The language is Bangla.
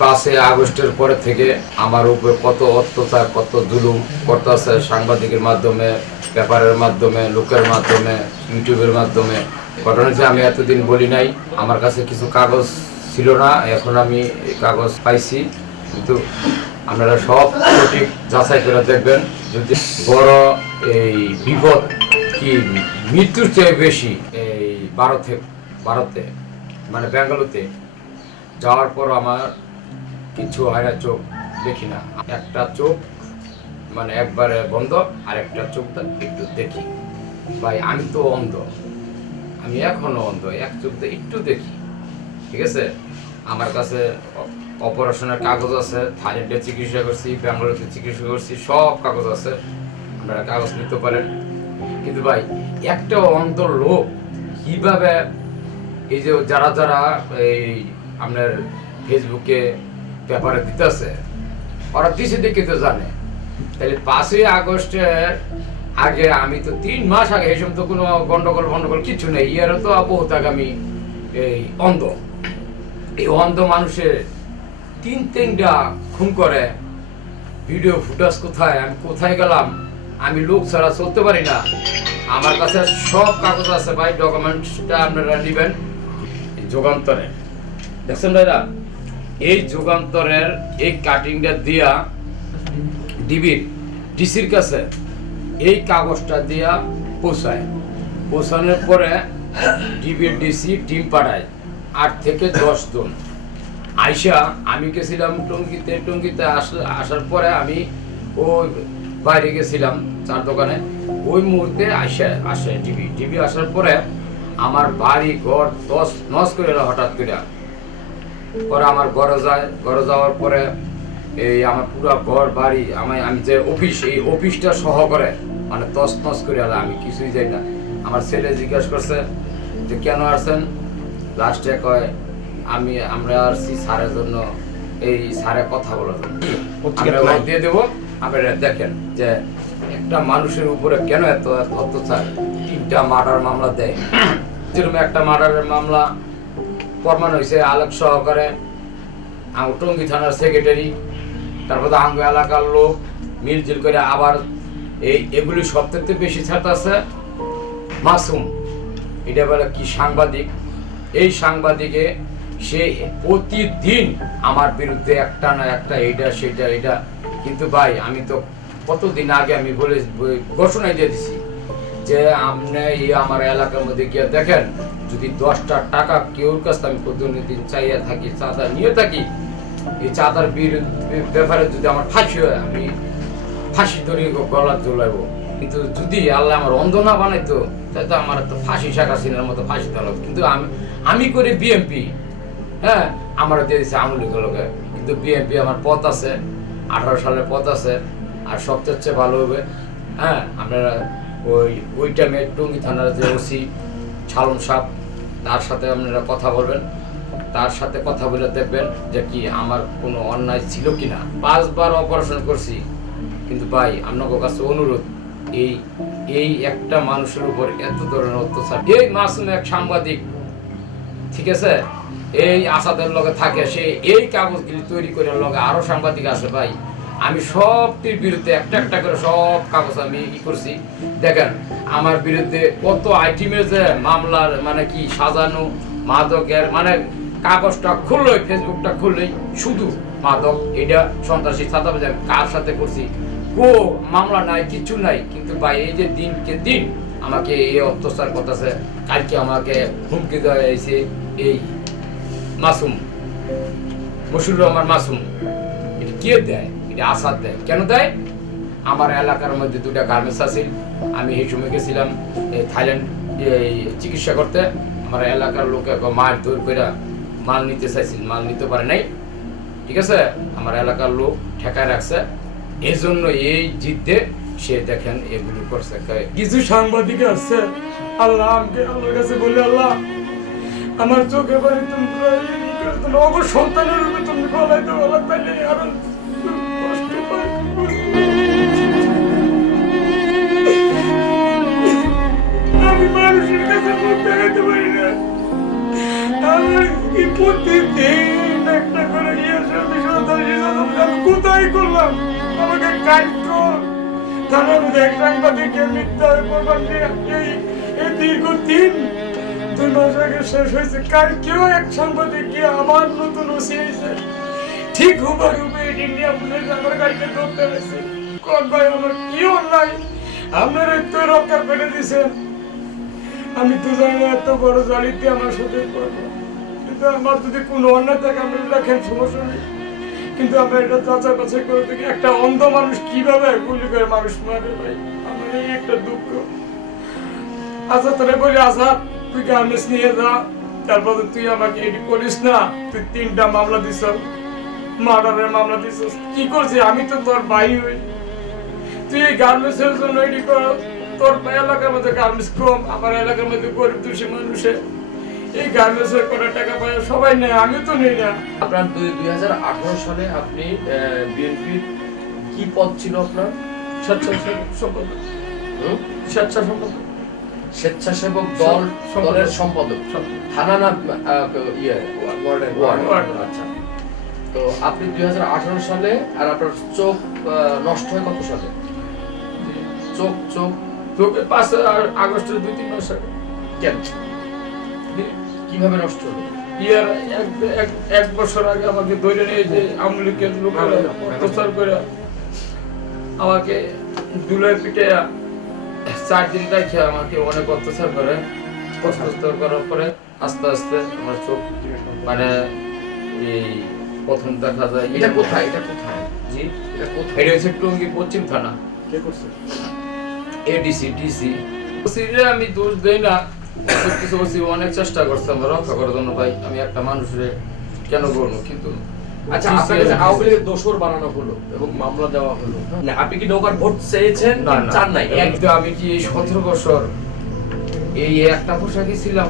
5 আগস্টের পরে থেকে আমার উপরে কত অত্যাচার, কত জুলুম করতেছে সাংবাদিকের মাধ্যমে, পেপারের মাধ্যমে, লোকের মাধ্যমে, ইউটিউবের মাধ্যমে। ঘটনা হচ্ছে আমি এতদিন বলি নাই, আমার কাছে কিছু কাগজ ছিল না, এখন আমি এই কাগজ পাইছি। কিন্তু আপনারা সব সঠিক যাচাই করে দেখবেন। যদি বড় এই বিপদ কি মৃত্যুর চেয়ে বেশি এই ভারতে মানে বেঙ্গালুরুতে যাওয়ার পর আমার কিছু হয় না, চোখ দেখি না। একটা চোখ মানে একবারে বন্ধ, আর একটা চোখটা একটু দেখি। ভাই আমি তো অন্ধ, আমি এখনো অন্ধ, এক চোখটা একটু দেখি। ঠিক আছে, আমার কাছে অপারেশনের কাগজ আছে, থাইল্যান্ডে চিকিৎসা করছি, ব্যাঙ্গালোরে চিকিৎসা করছি, সব কাগজ আছে, আপনারা কাগজ নিতে পারেন। কিন্তু ভাই একটা অন্ধ লোক কিভাবে এই যে যারা যারা এই আপনার ফেসবুকে পেপারে দিতেছে, ওরা দিছে দেখে তো জানে। তাহলে 5 আগস্টের আগে আমি তো 3 মাস আগে এই সময় তো কোনো গন্ডগোল কিছু নেই, এরও তো বহুত আগে আমি এই অন্ধ। এই অন্ধ মানুষের 3-3টা খুন করে, ভিডিও ফুটেজ কোথায়, আমি কোথায় গেলাম, আমি লোক ছাড়া চলতে পারি না। আমার কাছে সব কাগজ আছে ভাই, ডকুমেন্টসটা আপনারা নেবেন। যুগান্তরে দেখছেন ভাইরা, এই যুগান্তরের এই কাটিংটা দিয়া ডিসির কাছে এই কাগজটা দিয়া পৌঁছানোর পরে ডিসি টিম পাঠায় 8 থেকে 10 জন। আইসা আমি গেছিলাম টঙ্গিতে আসার পরে আমি ওই বাইরে গেছিলাম চার দোকানে, ওই মুহূর্তে আসে ডিবি আসার পরে আমার বাড়ি ঘর নস করে হঠাৎ করে পরে আমার ঘরে যাওয়ার পরে এই আমার পুরো ঘর বাড়ি আমি যে অফিস, এই অফিসটা সহ করে মানে তস করে আমি কিছুই যাই না। আমার ছেলে জিজ্ঞাসা করছে যে কেন আসছেন, লাস্টে কয় আমরা আসছি স্যারের জন্য, এই স্যারে কথা বলার জন্য। আমরা দিয়ে দেবো, আপনারা দেখেন যে একটা মানুষের উপরে কেন এত অত্যাচার। 3টা মার্ডার মামলা দেয়, যেরকম একটা মার্ডারের মামলা প্রমাণ হয়েছে আলোক সহকারে টঙ্গী থানার সেক্রেটারি, তারপর আঙ্গ এলাকার লোক মিলজিল করে। আবার এগুলি সব থেকে বেশি ছাড়তে আছে মাসুম, এটা বলে কি সাংবাদিক। এই সাংবাদিকে সে প্রতিদিন আমার বিরুদ্ধে একটা না একটা এইটা সেটা এটা। কিন্তু ভাই আমি তো কতদিন আগে আমি বলে ঘোষণা দিয়ে দিছি যে আপনি আমার এলাকার মধ্যে গিয়ে দেখেন, যদি 10টা টাকা কেউর কাছে আমি প্রতিদিন চাইয়া থাকি, চাঁদা নিয়ে থাকি, এই চাঁদার ব্যাপারে যদি আমার ফাঁসি হয়, আমি ফাঁসি ধরে গলা ঝোলাইব। কিন্তু যদি আল্লাহ আমার অন্ধ না বানাইতো, তাই তো আমার তো ফাঁসি শেখ হাসিনার মতো ফাঁসি দেওয়া। কিন্তু আমি করি বিএমপি, হ্যাঁ আমার দিয়ে দিচ্ছে আওয়ামী লীগের লোকে। কিন্তু বিএমপি আমার পথ আছে, 18 সালের পথ আছে। আর সবচেয়ে ভালো হবে, হ্যাঁ আপনারা ওই টাইমে টঙ্গী থানার যে ওসি ছালন সাহেব, তার সাথে আপনারা কথা বলবেন। তার সাথে কথা বলে দেখবেন যে কি আমার কোনো অন্যায় ছিল কিনা। 5 বার অপারেশন করছি, কিন্তু ভাই আপনাদের কাছে অনুরোধ, এই একটা মানুষের উপর এত ধরনের অত্যাচার। এই মাসুম এক সাংবাদিক, ঠিক আছে, এই আসাদের লগে থাকে, সে এই কাগজগুলি তৈরি করে লগে আরো সাংবাদিক আছে ভাই। আমি সবটির বিরুদ্ধে একটা করে সব কাগজ আমি করছি। দেখেন আমার বিরুদ্ধে কত আইটেমের যে মামলার মানে কি সাজানো মাদকের মানে কাগজটা খুললেই, ফেসবুকটা খুললেই শুধু মাদক, এটা সন্ত্রাসী ছাত্রাবাজি, কার সাথে করছি ও মামলা নাই, কিছু নাই। কিন্তু ভাই এই যে দিনকে দিন আমাকে এই অত্যাচার করতেছে। কালকে আমাকে হুমকি দেওয়া হয়েছে এই মাসুম, মশিউর রহমান মাসুম। এটা কে দেয়? এটা আসাদ দেয়। কেন দেয়? আমার এলাকার মধ্যে 2টা গার্মেন্টস আছে, আমি এই সময় গেছিলাম থাইল্যান্ড চিকিৎসা করতে। আমার এলাকার লোকে মায়ের দৌড় করে মাল নিতে চাইছিল, মাল নিতে পারে নাই। ঠিক আছে, আমার এলাকার লোক ঠেকায় রাখছে, এই জন্য এই জিদ্দে সে দেখেন এগুলো করছে। কিছু সাংবাদিক আছে, আল্লাহ আমাকে আল্লাহর কাছে বলে, আল্লাহ আমার চোখে বাড়ি তুমি অগর সন্তানের রূপে তুমি বলাই দাও, আল্লাহ তাইলে আরো কষ্ট পাই। আমি মানুষের কাছে মুখ দেখাতে পারি না, আমার কি প্রতিদিন একটা করে ইয়ে করলাম? আমাকে গাইড কর। থানার মধ্যে এক সাংবাদিককে মিথ্যা প্রমাণ দিয়ে এই দীর্ঘ 2 মাস আগে শেষ হয়েছে। কালকেও এক সাংবাদিক গিয়ে আমার নতুন ওসি হয়েছে, ঠিক হুবহু ইন্ডিয়া পুলিশ আমার গাড়িকে ধরতে হয়েছে। কোন ভাই আমার কি অন্যায়, আপনারা তো রক্ষা করে দিছেন। আমি তো জানি না এত বড় জালিতে আমার সাথে করবো, কিন্তু আমার যদি কোনো অন্যায় থাকে আপনি রাখেন, সমস্যা নেই। কিন্তু আমরা এটা যাচাই বাছাই করে দেখি একটা অন্ধ মানুষ কিভাবে গুলি করে মানুষ মারে। ভাই আমার এই একটা দুঃখ। আচ্ছা তোরে বলি, আচ্ছা তুই গার্মেন্টস নিয়ে যা, তারপরে তুই আমাকে এডি করিস না। তুই 3টা মামলা দিছ, মার্ডারের মামলা দিছ, কি করছিস? আমি তো তোর ভাই হই। তুই এই গার্মেন্টস এর জন্য এডি কর। তোর এলাকার মধ্যে গার্মেন্টস কম, আমার এলাকার মধ্যে গরিব দুঃখী মানুষে এই গার্মেন্টস এর করে টাকা পায়, সবাই নেয়, আমি তো নেই না। আপনার 2018 সালে আপনি বিএনপির কি পদ ছিল আপনার? সম্পাদক। হুম? স্বেচ্ছাসেবক। স্বেচ্ছাসেবক দল দলের সম্পাদক, থানা না ইয়ে ওয়ার্ড। আচ্ছা, তো আপনি 2018 সালে, আর আপনার চোখ নষ্ট হয় কত সালে? চোখ চোখ তোকে 5 আগস্টের 2-3 মাস আগে। কেন, কিভাবে নষ্ট হলো? ইয়ার এক বছর আগে আমাকে ধরে নিয়ে যে আমলিকের লোকেরা অত্যাচার করে আমাকে দুলায় পিঠে 4 দিন রেখে আমাকে অনেক অত্যাচার করে। অত্যাচার করার পরে আস্তে আস্তে আমার চোখ মানে এই প্রথম দেখা যায়। এটা কোথায়, এটা কোথায়? জি, এটা কোথায়? এটা হচ্ছে টঙ্গী পশ্চিম থানা। কে করছে? এডিসি ডিসি ওসিরে আমি দোষ দেই না, কিছু ওসি অনেক চেষ্টা করছে আমার রক্ষা করার জন্য। ভাই আমি একটা মানুষের কেন করবো, কিন্তু আচ্ছা, আপনাকে যে আওয়ামী লীগের দোষর বানানো হলো এবং মামলা দেওয়া হলো, না আপনি কি নৌকার ভোট চেয়েছেন? না চান নাই? আমি কি এই 17 বছর এই একটা পোশাকই ছিলাম?